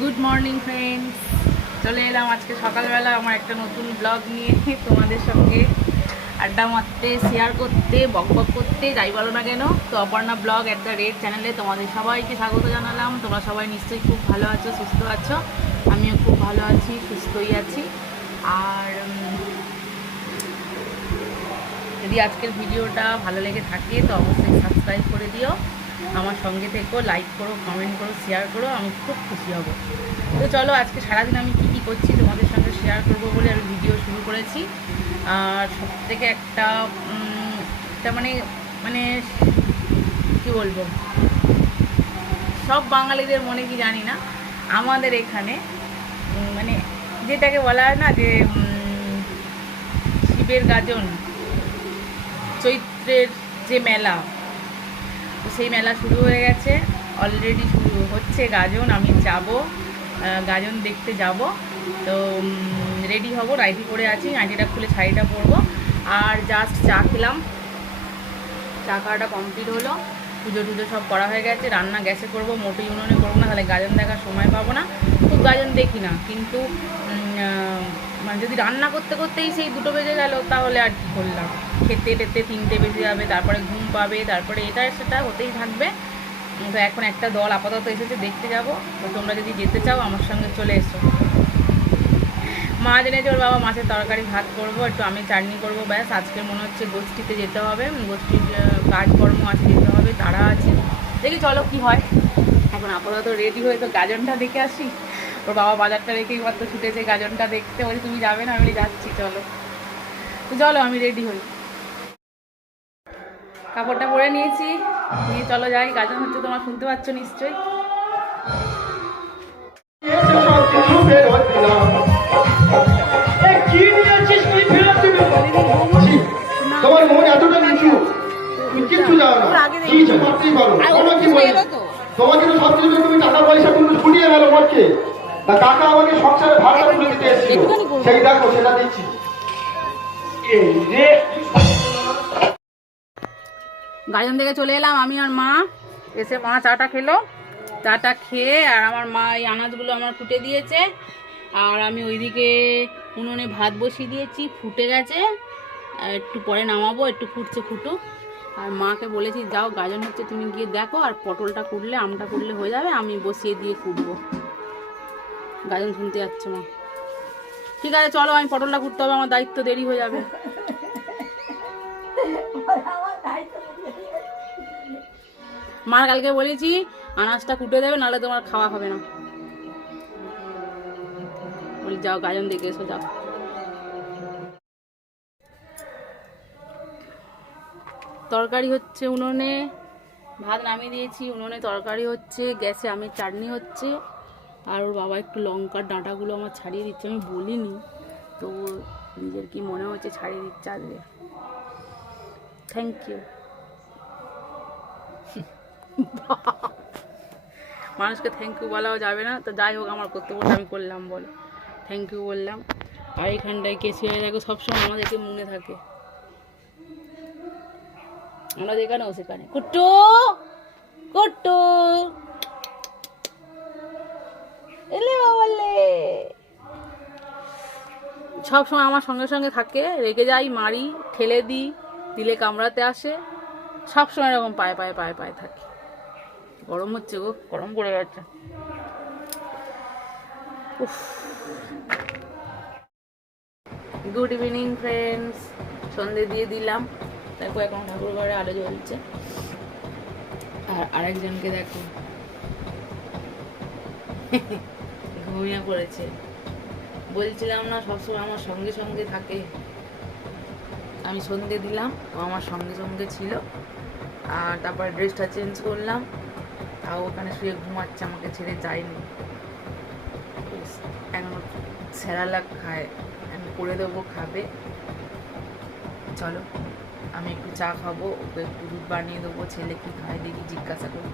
Good morning friends, চলে এলাম আজকে সকালবেলা আমার একটা নতুন ব্লগ নিয়ে তোমাদের সঙ্গে আড্ডা মারতে, শেয়ার করতে, বক বক করতে, যাই বলো না কেন। তো অপর্ণা ব্লগ @red চ্যানেলে তোমাদের সবাইকে স্বাগত জানালাম। তোমরা সবাই নিশ্চয়ই খুব ভালো আছো, সুস্থ আছো। আমিও খুব ভালো আছি, সুস্থই আছি। আর যদি আজকের ভিডিওটা ভালো লেগে থাকে তো অবশ্যই সাবস্ক্রাইব করে দিও, আমার সঙ্গে থেকো, লাইক করো, কমেন্ট করো, শেয়ার করো, আমি খুব খুশি হব। তো চলো আজকে সারাদিন আমি কী কী করছি তোমাদের সঙ্গে শেয়ার করবো বলে আমি ভিডিও শুরু করেছি। আর সব থেকে একটা মানে মানে কী বলবো, সব বাঙালিদের মনে কি জানি না, আমাদের এখানে মানে যেটাকে বলা হয় না যে শিবের গাজন, চৈত্রের যে মেলা, তো সেই মেলা শুরু হয়ে গেছে, অলরেডি শুরু হচ্ছে গাজন। আমি যাব, গাজন দেখতে যাব। তো রেডি হব, নাইটি পরে আছি, নাইটিটা খুলে শাড়িটা পরবো। আর জাস্ট চা খেলাম, চা খাওয়াটা কমপ্লিট হলো। পুজো টুজো সব করা হয়ে গেছে। রান্না গ্যাসে করবো, মোটেই উনুনে করবো না, তাহলে গাজন দেখার সময় পাবো না। খুব গাজন দেখি না, কিন্তু মানে যদি রান্না করতে করতেই সেই 2টো বেজে গেল তাহলে আর কি করলাম। খেতে টেতে 3টে বেজে যাবে, তারপরে ঘুম পাবে, তারপরে এটা সেটা হতেই থাকবে। তো এখন একটা দল আপাতত এসেছে, দেখতে যাব। তো তোমরা যদি যেতে চাও আমার সঙ্গে চলে এসো। মাছ এনেছে ওর বাবা, মাছের তরকারি ভাত করবো, একটু আমি চাটনি করবো, ব্যাস। আজকে মনে হচ্ছে গোষ্ঠীতে যেতে হবে, গোষ্ঠীর কাজকর্ম আছে, যেতে হবে, তারা আছে। দেখি চলো কি হয়। এখন আপাতত রেডি হয়ে তো গাজনটা দেখে আসি। ওর বাবা বাজারটা রেখেই মাত্র ছুটেছে গাজনটা দেখতে, বলি তুমি যাবে না? আমি যাচ্ছি, চলো। তো চলো আমি রেডি হই, কাপড়টা পরে নিয়েছি, নিয়ে চলো যাই। গাজন হচ্ছে, তোমরা শুনতে পাচ্ছ নিশ্চয়ই। তোমার মন এতটা নিচু, তুমি কিচ্ছু জানো না, কি করতেই পারো। আমার কি বলি, তোমাকে তো সব কিছু তুমি টাকা পয়সা তুমি ছুটিয়ে গেল মরছে। তা কাকা আমাকে সংসারে ভাড়া তুলে দিতে এসেছিল, সেই দেখো সেটা দিচ্ছি। গাজন থেকে চলে এলাম আমি আর মা। এসে মা চাটা খেলো, চাটা খেয়ে আর আমার মা এই আনাজগুলো আমার ফুটে দিয়েছে। আর আমি ওইদিকে উনুনে ভাত বসিয়ে দিয়েছি, ফুটে গেছে। একটু পরে নামাবো, একটু ফুটছে, ফুটুক। আর মাকে বলেছি যাও গাজন হচ্ছে, তুমি গিয়ে দেখো, আর পটলটা কুটলে, আমটা কুটলে হয়ে যাবে, আমি বসিয়ে দিয়ে কুটবো। গাজন শুনতে যাচ্ছে মা। ঠিক আছে চলো, আমি পটলটা কুটতে হবে, আমার দায়িত্ব, দেরি হয়ে যাবে। মার কালকে বলেছি আনাজটা কুটে দেবে, নাহলে তোমার খাওয়া হবে না। বলি যাও গাজন দেখে এসো, যাও। তরকারি হচ্ছে উনুনে, ভাত নামিয়ে দিয়েছি, উনুনে তরকারি হচ্ছে, গ্যাসে আমের চাটনি হচ্ছে। আর ওর বাবা একটু লঙ্কার ডাঁটাগুলো আমার ছাড়িয়ে দিচ্ছে, আমি বলিনি তো নিজের কি মনে হচ্ছে ছাড়িয়ে দিচ্ছে আজকে। Thank you. মানুষকে থ্যাংক ইউ বলাও যাবে না, তো যাই হোক, আমার কর্তব্যটা আমি করলাম, বলো, থ্যাংক ইউ বললাম। আর এখানটায় কেসি হয়ে দেখো, সবসময় আমাদেরকে মনে থাকে, আমরা যেখানেও সেখানে। কুট্টু কুট্টু এলে বাবালে, সবসময় আমার সঙ্গে সঙ্গে থাকে। রেগে যাই, মারি, ঠেলে দিই, দিলে কামড়াতে আসে, সবসময় এরকম পায়ে পায়ে পায়ে পায়ে থাকে। গরম হচ্ছে গো, গরম পড়ে যাচ্ছে। গুড ইভিনিং ফ্রেন্ডস, সন্ধে দিয়ে দিলাম। দেখো এখন ঠাকুর ঘরে আলো জ্বলছে। আর আরেকজনকে দেখো ঘুমিয়ে পড়েছে। বলছিলাম না সবসময় আমার সঙ্গে সঙ্গে থাকে। আমি সন্ধে দিলাম, ও আমার সঙ্গে সঙ্গে ছিল। আর তারপর ড্রেসটা চেঞ্জ করলাম, তাও ওখানে শুয়ে ঘুমাচ্ছে, আমাকে ছেড়ে যায়নি। এখন স্যারালাক খায়, আমি করে দেবো, খাবে। চলো আমি একটু চা খাবো, ওকে একটু দুধ বানিয়ে দেবো, ছেলে কি খায় দেখি, জিজ্ঞাসা করি।